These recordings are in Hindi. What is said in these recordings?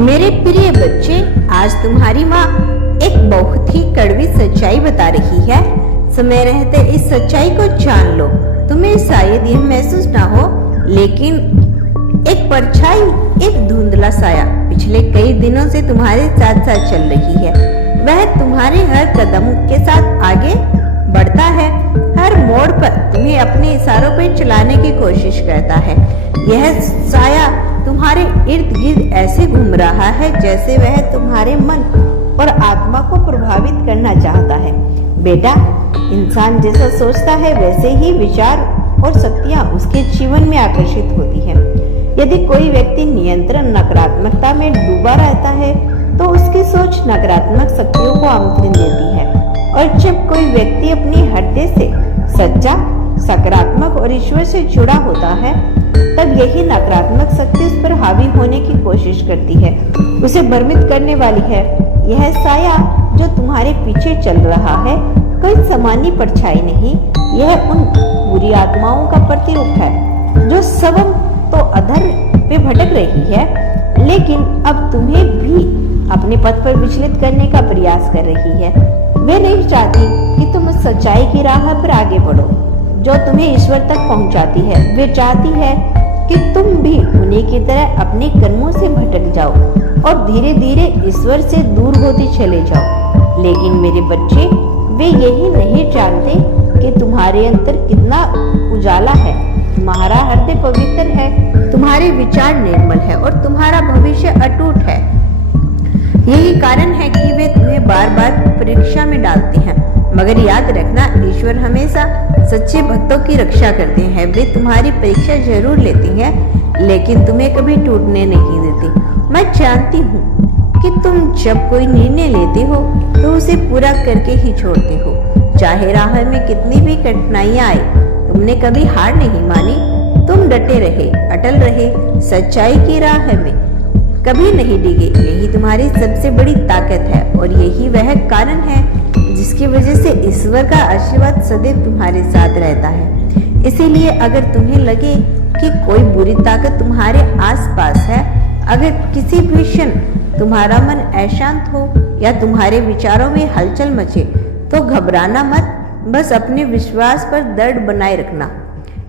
मेरे प्रिय बच्चे, आज तुम्हारी माँ एक बहुत ही कड़वी सच्चाई बता रही है। समय रहते इस सच्चाई को जान लो। तुम्हें शायद यह महसूस ना हो, लेकिन एक परछाई, एक धुंधला साया पिछले कई दिनों से तुम्हारे साथ साथ चल रही है। वह तुम्हारे हर कदम के साथ आगे बढ़ता है, हर मोड़ पर तुम्हें अपने इशारों पर चलाने की कोशिश करता है। यह साया तुम्हारे इर्द गिर्द ऐसे घूम रहा है जैसे वह तुम्हारे मन और आत्मा को प्रभावित करना चाहता है। बेटा, इंसान जैसा सोचता है वैसे ही विचार और शक्तियां उसके जीवन में आकर्षित होती हैं। यदि कोई व्यक्ति नियंत्रण नकारात्मकता में डूबा रहता है तो उसकी सोच नकारात्मक शक्तियों को आमंत्रण देती है, और जब कोई व्यक्ति अपनी हृदय से सच्चा, सकारात्मक और ईश्वर से जुड़ा होता है, तब यही नकारात्मक शक्ति उस पर हावी होने की कोशिश करती है, उसे भ्रमित करने वाली है। यह साया जो तुम्हारे पीछे चल रहा है कोई सामान्य परछाई नहीं, यह उन बुरी आत्माओं का प्रतिरूप है जो सबम तो अधर पे भटक रही है, लेकिन अब तुम्हें भी अपने पथ पर विचलित करने का प्रयास कर रही है। वे नहीं चाहती कि तुम उस सच्चाई की राह पर आगे बढ़ो जो तुम्हें ईश्वर तक पहुंचाती है। वे चाहती है कि तुम भी उन्हीं की तरह अपने कर्मों से भटक जाओ और धीरे धीरे ईश्वर से दूर होते चले जाओ। लेकिन मेरे बच्चे, वे यही नहीं जानते कि तुम्हारे अंदर कितना उजाला है, तुम्हारा हृदय पवित्र है, तुम्हारे विचार निर्मल है और तुम्हारा भविष्य अटूट है। यही कारण है कि वे तुम्हें बार बार परीक्षा में डालते हैं, मगर याद रखना, ईश्वर हमेशा सच्चे भक्तों की रक्षा करते हैं। वे तुम्हारी परीक्षा जरूर लेती हैं, लेकिन तुम्हें कभी टूटने नहीं देती। मैं जानती हूँ कि तुम जब कोई निर्णय लेते हो तो उसे पूरा करके ही छोड़ते हो, चाहे राह में कितनी भी कठिनाइयां आए। तुमने कभी हार नहीं मानी, तुम डटे रहे, अटल रहे, सच्चाई की राह में कभी नहीं डिगे। यही तुम्हारी सबसे बड़ी ताकत है और यही वह कारण है जिसकी वजह से ईश्वर का आशीर्वाद सदैव तुम्हारे साथ रहता है। इसीलिए अगर तुम्हें लगे कि कोई बुरी ताकत तुम्हारे आसपास है, अगर किसी भी क्षण तुम्हारा मन अशांत हो या तुम्हारे विचारों में हलचल मचे, तो घबराना मत। बस अपने विश्वास पर दृढ़ बनाए रखना,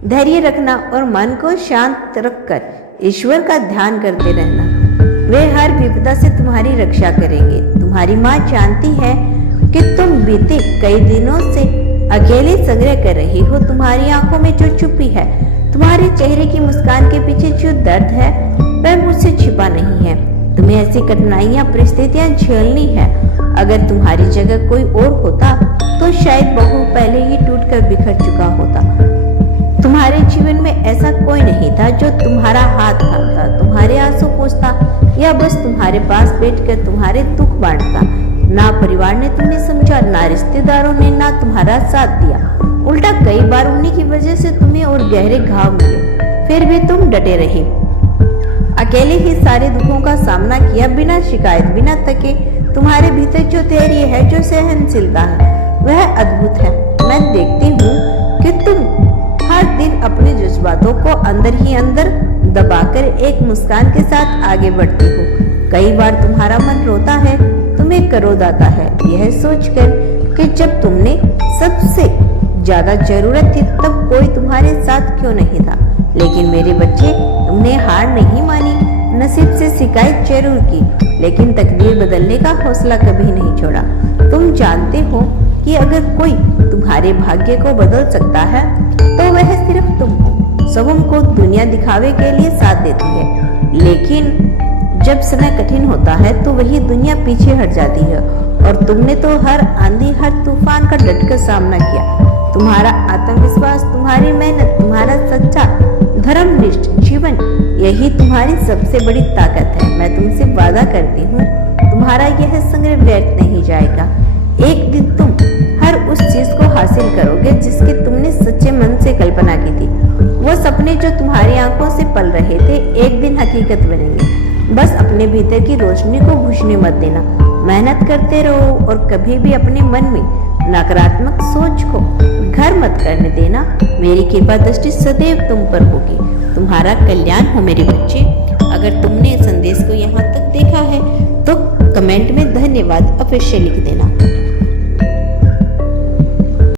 धैर्य रखना और मन को शांत रखकर ईश्वर का ध्यान करते रहना। वे हर विपदा से तुम्हारी रक्षा करेंगे। तुम्हारी माँ जानती है कि तुम बीते कई दिनों से अकेले संग्रह कर रही हो। तुम्हारी आंखों में जो चुप्पी है, तुम्हारे चेहरे की मुस्कान के पीछे जो दर्द है, वह मुझसे छिपा नहीं है। तुम्हें ऐसी कठिनाइयां, परिस्थितियां झेलनी है। अगर तुम्हारी जगह कोई और होता तो शायद बहुत पहले ही टूटकर बिखर चुका होता। तुम्हारे जीवन में ऐसा कोई नहीं था जो तुम्हारा हाथ थामता, तुम्हारे आंसू पोंछता या बस तुम्हारे पास बैठकर तुम्हारे दुख बांटता। ना परिवार ने तुम्हें समझा, ना रिश्तेदारों ने, ना तुम्हारा साथ दिया। उल्टा कई बार उन्हीं की वजह से तुम्हें और गहरे घाव मिले, फिर भी तुम डटे रहे। अकेले ही सारे दुखों का सामना किया, बिना शिकायत, बिना थके। तुम्हारे भीतर जो धैर्य है, जो सहनशीलता है, वह अद्भुत है। मैं देखती हूँ कि तुम हर दिन अपने जज्बातों को अंदर ही अंदर दबाकर एक मुस्कान के साथ आगे बढ़ती हो। कई बार तुम्हारा मन रोता है, तुम्हें क्रोध आता है, यह सोचकर कि जब तुमने सबसे ज्यादा जरूरत थी तब कोई तुम्हारे साथ क्यों नहीं था। लेकिन मेरे बच्चे, तुमने हार नहीं मानी, नसीब से शिकायत जरूर की, लेकिन तकदीर बदलने का हौसला कभी नहीं छोड़ा। तुम जानते हो कि अगर कोई तुम्हारे भाग्य को बदल सकता है तो वह सिर्फ तुम हो। सबों को दुनिया दिखावे के लिए साथ देती है, लेकिन जब समय कठिन होता है तो वही दुनिया पीछे हट जाती है। और तुमने तो हर आंधी, हर तूफान का डटकर सामना किया। तुम्हारा आत्मविश्वास, तुम्हारी मेहनत, तुम्हारा सच्चा धर्मनिष्ठ जीवन, यही तुम्हारी सबसे बड़ी ताकत है। मैं तुमसे वादा करती हूँ, तुम्हारा यह संग्रह व्यर्थ नहीं जाएगा। एक दिन तुम हर उस चीज को हासिल करोगे जिसकी तुमने सच्चे मन से कल्पना की थी। वो सपने जो तुम्हारी आंखों से पल रहे थे, एक दिन हकीकत बनेंगे। बस अपने भीतर की रोशनी को बुझने मत देना। मेहनत करते रहो और कभी भी अपने मन में नकारात्मक सोच को घर मत करने देना। मेरी कृपा दृष्टि सदैव तुम पर होगी। तुम्हारा कल्याण हो मेरे बच्चे। अगर तुमने संदेश को यहाँ तक देखा है धन्यवाद अवश्य लिख देना।